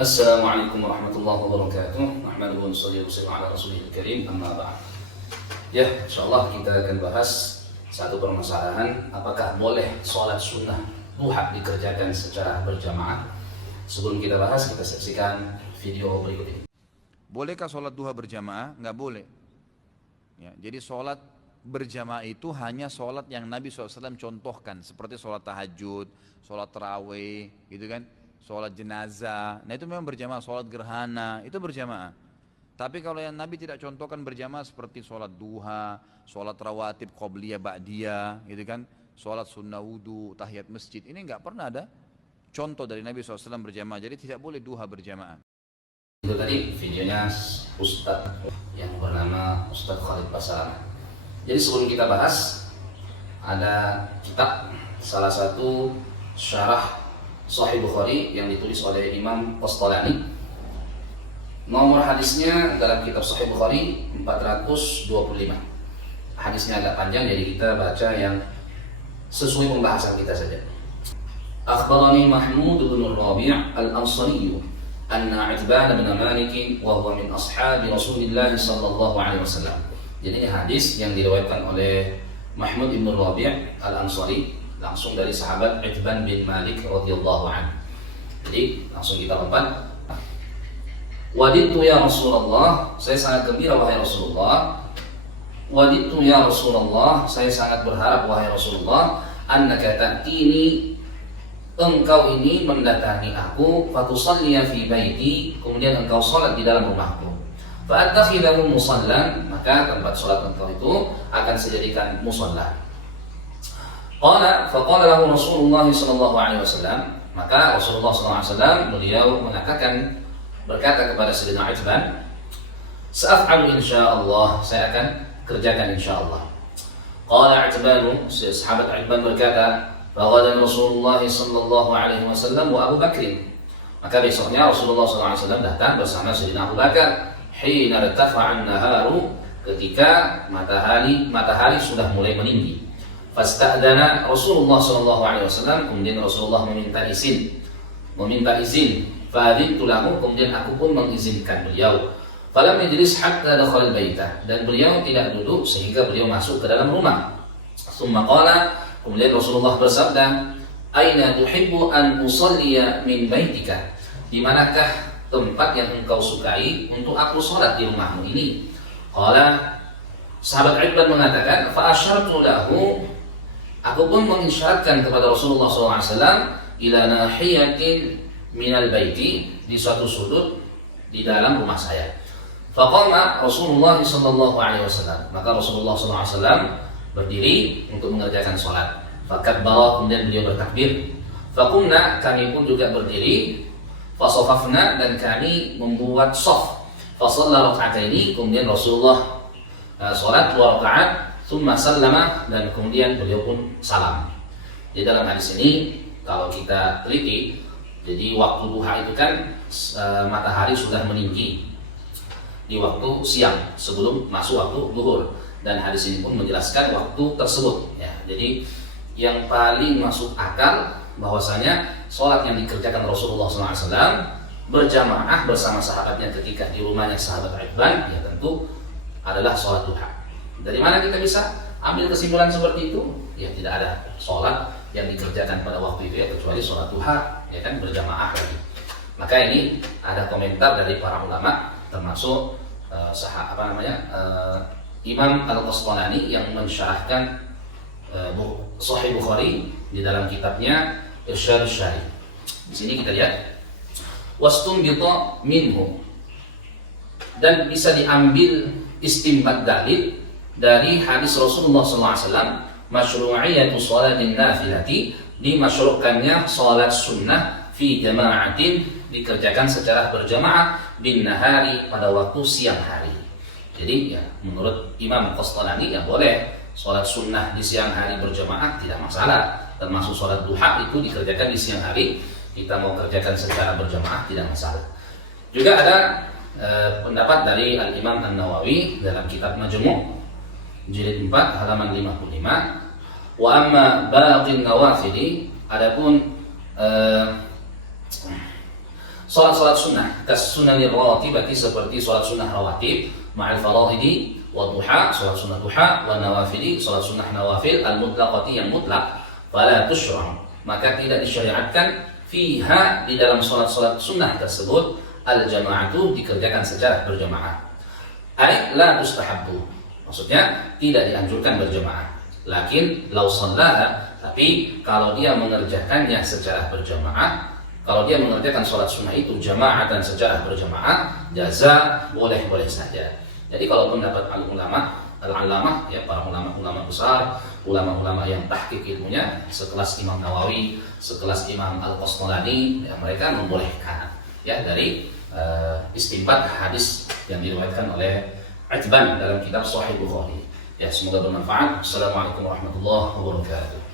Assalamualaikum warahmatullahi wabarakatuh. Nahmaduhu wa nusalli wa nusallimu ala rasulihil karim, amma ba'd. Ya, insyaallah kita akan bahas satu permasalahan, apakah boleh sholat sunnah duha dikerjakan secara berjamaah. Sebelum kita bahas, kita saksikan video berikut ini. Bolehkah sholat duha berjamaah? Nggak boleh. Ya, jadi sholat berjamaah itu hanya sholat yang Nabi SAW contohkan, seperti sholat tahajud, sholat tarawih, gitu kan, sholat jenazah. Nah itu memang berjamaah, sholat gerhana itu berjamaah. Tapi kalau yang Nabi tidak contohkan berjamaah seperti sholat duha, sholat rawatib, qobliyah, ba'diyah, gitu kan, sholat sunnah wudu, tahiyat masjid, ini nggak pernah ada contoh dari Nabi SAW berjamaah. Jadi tidak boleh duha berjamaah. Itu tadi videonya Ustadz yang bernama Ustadz Khalid Basalamah. Jadi sebelum kita bahas, ada kitab salah satu syarah Sahih Bukhari yang ditulis oleh Imam Qastalani. Nomor hadisnya dalam kitab Sahih Bukhari 425. Hadisnya agak panjang, jadi kita baca yang sesuai pembahasan kita saja. Akhbarani Mahmud bin Rabi' al-Ansari anna Itban bin Malik wa huwa min ashabi Rasulillah sallallahu alaihi wasallam. Jadi ini hadis yang diriwayatkan oleh Mahmud bin Rabi' al-Ansari langsung dari sahabat Itban bin Malik radhiyallahu anhu. Jadi langsung kita lompat. Wadidtu ya Rasulullah, saya sangat gembira wahai Rasulullah. Wadidtu ya Rasulullah, saya sangat berharap wahai Rasulullah, annaka ta'tini, engkau ini mendatangi aku, fatusalliya fi baiti, kemudian engkau salat di dalam rumahku. Fa'attakhidahu musallan, maka tempat salat engkau itu akan saya jadikan musalla. Faqala lahu Rasulullah sallallahu alaihi wasallam, maka Rasulullah sallallahu alaihi wasallam beliau berkata kepada Sayyidina Itban, sa'af'alu insyaallah, saya akan kerjakan insyaallah. Qala Itban, sahabat Itban berkata, faqala Rasulullah sallallahu alaihi wasallam wa Abu Bakr, maka besoknya Rasulullah sallallahu alaihi wasallam datang bersama Sayyidina Abu Bakar. Hina irtafa'an naharu, ketika matahari sudah mulai meninggi. Fasta'dana Rasulullah sallallahu alaihi wasallam, kemudian Rasulullah meminta izin. Fa'adintu lahu, kemudian aku pun mengizinkan beliau. Falam yajlis hatta dakhala al-baita, dan beliau tidak duduk sehingga beliau masuk ke dalam rumah. Tsumma qala, kemudian Rasulullah bersabda, aina tuhibbu an usalliya min baitika, di manakah tempat yang engkau sukai untuk aku sholat di rumahmu ini? Qala, sahabat Itban mengatakan, fa asyartu lahu, aku pun mengisyaratkan kepada Rasulullah SAW ila nahiyatin minal baiti, di suatu sudut di dalam rumah saya. Faqama Rasulullah sallallahu alaihi wasallam, maka Rasulullah sallallahu alaihi wasallam berdiri untuk mengerjakan salat. Fakabbara, kemudian beliau bertakbir. Faqumna, kami pun juga berdiri. Fasofafna, dan kami membuat sof. Fasalla raka'ataini, kemudian Rasulullah salat 2 rakaat. Tsumma sallama, dan kemudian beliau pun salam. Di dalam hadis ini kalau kita teliti, jadi waktu duha itu kan matahari sudah meninggi di waktu siang sebelum masuk waktu zuhur, dan hadis ini pun menjelaskan waktu tersebut. Ya, jadi yang paling masuk akal bahwasanya sholat yang dikerjakan Rasulullah SAW berjamaah bersama sahabatnya ketika di rumahnya sahabat Itban, ya tentu adalah sholat duha. Dari mana kita bisa ambil kesimpulan seperti itu? Ya tidak ada sholat yang dikerjakan pada waktu itu ya kecuali sholat duha, ya kan, berjamaah lagi. Maka ini ada komentar dari para ulama, termasuk Imam Al-Qastalani yang mensyarahkan Sahih Bukhari di dalam kitabnya Irsyadus Syari. Di sini kita lihat wastunbita minhu, dan bisa diambil istinbat dalil dari hadis Rasulullah SAW, masyru'iyatu sholatin nafilati, dimasyru'kannya salat sunnah fi jama'atin, dikerjakan secara berjamaah, bin nahari, pada waktu siang hari. Jadi ya menurut Imam Qastalani ya boleh sholat sunnah di siang hari berjamaah, tidak masalah. Termasuk sholat duha itu dikerjakan di siang hari, kita mau kerjakan secara berjamaah tidak masalah. Juga ada pendapat dari Al-Imam An-Nawawi dalam kitab Majmu' jilid 4 halaman 55. Wa amma baqin nawafili, adapun Salat-salat sunnah, kas sunanir rawatibati, seperti salat sunnah rawatib, ma'al faraidi wa duha, salat sunnah duha, wa nawafili, salat sunnah nawafil, al-mutlaqati yang mutlak, fala tusyra', maka tidak disyariatkan fiha, di dalam salat-salat sunnah tersebut, al-jama'atu, dikerjakan secara berjamaah. Ai la tustahabbu, maksudnya tidak dianjurkan berjamaah. Lakin law shallaha, tapi kalau dia mengerjakannya secara berjamaah, kalau dia mengerjakan sholat sunnah itu jamaah dan secara berjamaah, jaza, boleh-boleh saja. Jadi kalau pendapat al-ulama, ya para ulama besar, ulama-ulama yang tahqiq ilmunya, sekelas Imam Nawawi, sekelas Imam Al-Qastalani, ya, mereka membolehkan, ya, dari istinbat hadis yang diriwayatkan oleh Atban dalam kitab Sahih Bukhari. Ya, semoga bermanfaat. Assalamualaikum warahmatullahi wabarakatuh.